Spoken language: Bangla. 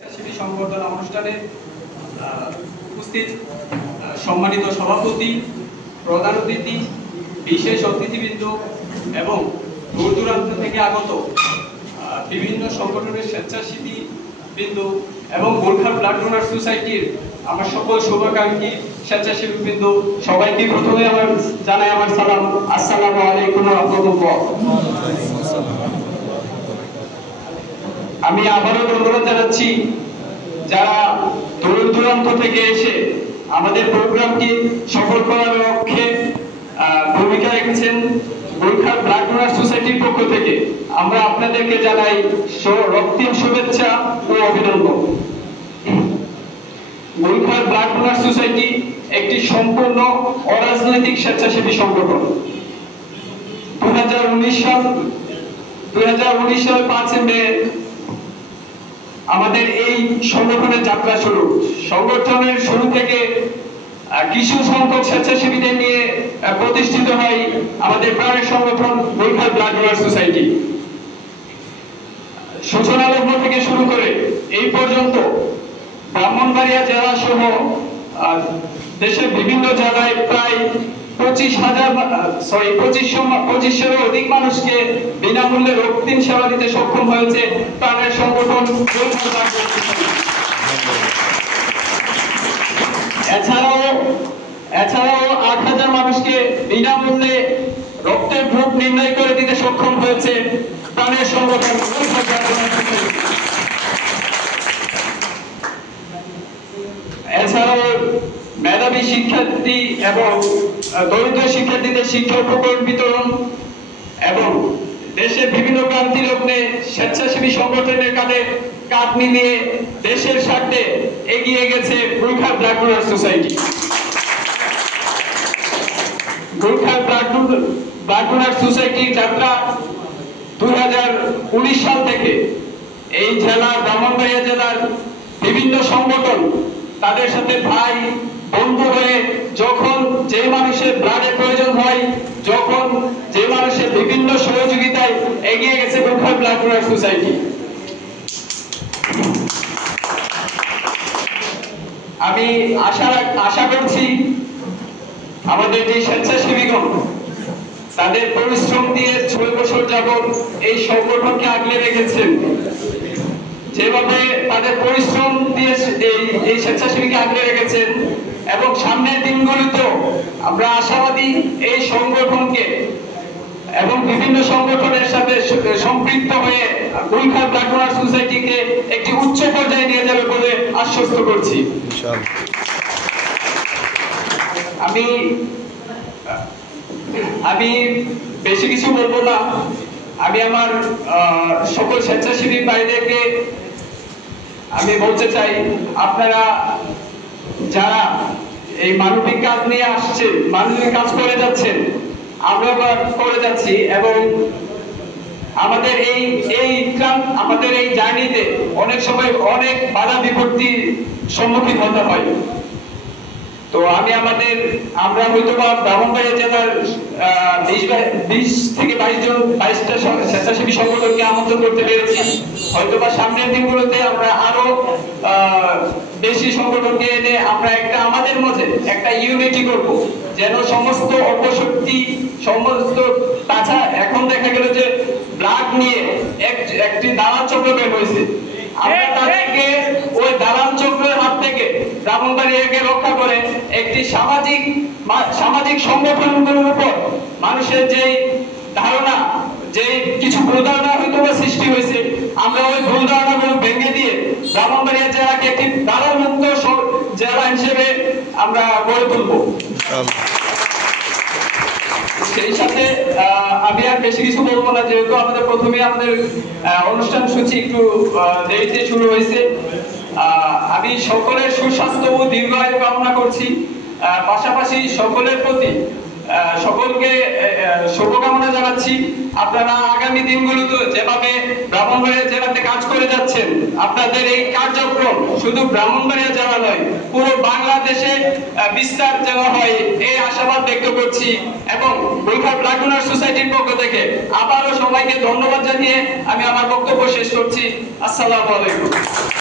স্বেচ্ছাসেবী সংবর্ধনা অনুষ্ঠানে উপস্থিত সম্মানিত সভাপতি, প্রধান অতিথি, বিশেষ অতিথিবৃন্দ এবং দূর দূরান্ত থেকে আগত বিভিন্ন সংগঠনের স্বেচ্ছাসেবী বৃন্দ এবং গোর্খা ব্লাড ডোনার সোসাইটির আমার সকল শুভাকাঙ্ক্ষী স্বেচ্ছাসেবী বৃন্দ সবাইকে প্রথমে আমার জানাই আমার সালাম। আসসালামু আলাইকুম ওয়া রাহমাতুল্লাহ। আমি আবারও ধন্যবাদ জানাচ্ছি যারা দূর দূরান্ত থেকে এসে আমাদের প্রোগ্রামটি সফল করার লক্ষ্যে ভূমিকা রেখেছেন। গোর্খা ব্লাড ডোনার সোসাইটির পক্ষ থেকে আমরা আপনাদেরকে জানাই রক্তিম শুভেচ্ছা ও অভিনন্দন। গোর্খা ব্লাড ডোনার সোসাইটি একটি সম্পূর্ণ অরাজনৈতিক স্বেচ্ছাসেবী সংগঠন। 2019 সাল 5 মে আমাদের এই সংগঠনের যাত্রা শুরু। সংগঠনের শুরু থেকে কিছু সংখ্যক স্বেচ্ছাসেবীদের নিয়ে প্রতিষ্ঠিত হয় আমাদের প্রাণের সংগঠন গোর্খা ব্লাড ডোনার সোসাইটি। সূচনা লগ্ন থেকে শুরু করে এই পর্যন্ত ব্রাহ্মণবাড়িয়া জেলা সহ দেশের বিভিন্ন জেলায় প্রায় 25,000 অধিক মানুষকে বিনামূল্যে রক্তিম সেবা দিতে সক্ষম হয়েছে প্রাণের সংগঠন। এছাড়াও 8,000 মানুষকে বিনামূল্যে রক্তের গ্রুপ নির্ণয় করে দিতে সক্ষম হয়েছে প্রাণের সংগঠন। এছাড়াও মেধাবী শিক্ষার্থী এবং দরিদ্র শিক্ষার্থীদের শিক্ষা উপকরণ বিতরণ এবং দেশের বিভিন্ন প্রান্তিক লগ্নে স্বেচ্ছাসেবী সংগঠনের কাঁধে কাঁধ মিলিয়ে দেশের স্বার্থে এগিয়ে গেছে Gorkha blood donor society. Gorkha blood donor সোসাইটির যাত্রা 2019 সাল থেকে এই জেলা ব্রাহ্মণবাড়িয়া জেলার বিভিন্ন সংগঠন তাদের সাথে ভাই বন্ধু হয়ে যখন যে মানুষের ব্লাডের প্রয়োজন হয়, যখন যে মানুষের বিভিন্ন সহযোগিতায় এগিয়ে গেছে গোর্খা ব্লাড ডোনার সোসাইটি। আমি আশা করছি আমাদের যে স্বেচ্ছাসেবীগণ তাদের পরিশ্রম দিয়ে 6 বছর যাবত এই সংগঠনকে আগলে রেখেছেন, যেভাবে তাদের পরিশ্রম দিয়ে এই স্বেচ্ছাসেবীকে আগলে রেখেছেন এবং সামনের দিনগুলিতেও আমরা আশাবাদী এই সংগঠনকে এবং বিভিন্ন সংগঠনের সাথে সম্পৃক্ত হয়ে গোর্খা ব্লাড ডোনার সোসাইটিকে একটি উচ্চ পর্যায়ে নিয়ে যাবে বলে আশ্বস্ত করছি। আমি বেশি কিছু বলবো না। আমি আমার সকল স্বেচ্ছাসেবী ভাইদেরকে আমি বলতে চাই, আপনারা যারা এই মানবিক কাজ নিয়ে আসছেন, মানবিক কাজ করে যাচ্ছেন, আমরা করে যাচ্ছি এবং আমাদের এই জার্নিতে অনেক সময় অনেক বাধা বিপত্তির সম্মুখীন হতে হয়। তো আমরা হয়তো বা ব্রাহ্মণবাড়িয়া জেলার 20 থেকে 22টা স্বেচ্ছাসেবী সংগঠনকে আমন্ত্রণ করতে পেরেছি। হয়তো বা সামনের দিনগুলোতে আমরা আরো বেশি সংগঠনকে এনে আমরা আমাদের মধ্যে একটা ইউনিটি করব, যেন সমস্ত অপশক্তি তাছাড়া এখন দেখা গেল যে ব্লাড নিয়ে একটি দালাল চক্র বের হয়েছে। আমরা তাদেরকে ওই দালাল চক্রের হাত থেকে ব্রাহ্মণবাড়িয়াকে রক্ষা করে একটি সামাজিক সংগঠনগুলোর উপর মানুষের যে ধারণা, যে কিছু ভুল ধারণা হয়তো সৃষ্টি হয়েছে, আমরা ওই ভুল ধারণাগুলো ভেঙে দিয়ে ব্রাহ্মণবাড়িয়া জেলাকে একটি দালাল মুক্ত জেলা হিসেবে আমরা গড়ে তুলব। সেই সাথে আমি আর বেশি কিছু বলবো না, যেহেতু প্রথমে আমাদের অনুষ্ঠান সূচি একটু দেরিতে শুরু হয়েছে। আমি সকলের সুস্বাস্থ্য ও দীর্ঘায়ু কামনা করছি। পাশাপাশি সকলকে শুভকামনা জানাচ্ছি। আপনারা আগামী দিনগুলোতে যেভাবে ব্রাহ্মণবাড়িয়া জেলাতে কাজ করে যাচ্ছেন, আপনাদের এই কার্যক্রম শুধু ব্রাহ্মণবাড়িয়া জেলা নয়, পুরো বাংলাদেশে বিস্তার যেন হয় এই আশাবাদ ব্যক্ত করছি এবং গোর্খা ব্লাড ডোনার সোসাইটির পক্ষ থেকে আবারও সবাইকে ধন্যবাদ জানিয়ে আমি আমার বক্তব্য শেষ করছি। আসসালামু আলাইকুম।